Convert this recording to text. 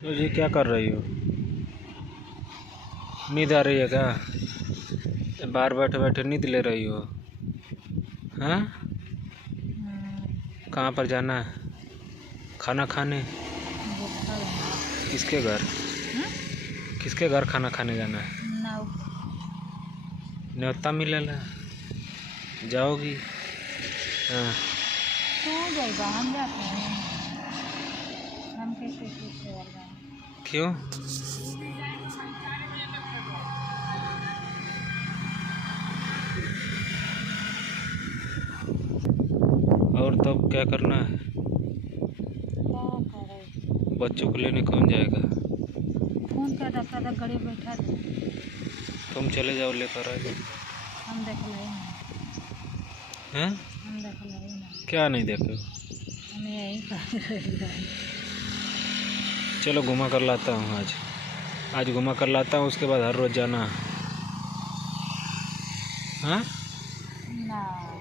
तो जी क्या कर रही हो? नींद आ रही है क्या? बाहर बैठे बैठे नींद ले रही हो? हाँ, कहाँ पर जाना है? खाना खाने? किसके घर? किसके घर खाना खाने जाना है? न्योता मिलेला जाओगी? हाँ। हम जाते हैं। हम कैसे क्यों? और तब क्या करना है? बच्चों को लेने कौन जाएगा? फोन कर रखा था, घड़ी बैठा था। तुम चले जाओ, लेकर आ जाओ। हम देख रहे हैं। हैं? हम देख रहे हैं। क्या नहीं देखे? हमें यही कर रहे हैं। चलो घुमा कर लाता हूँ आज घुमा कर लाता हूँ, उसके बाद हर रोज़ जाना है। हाँ? ना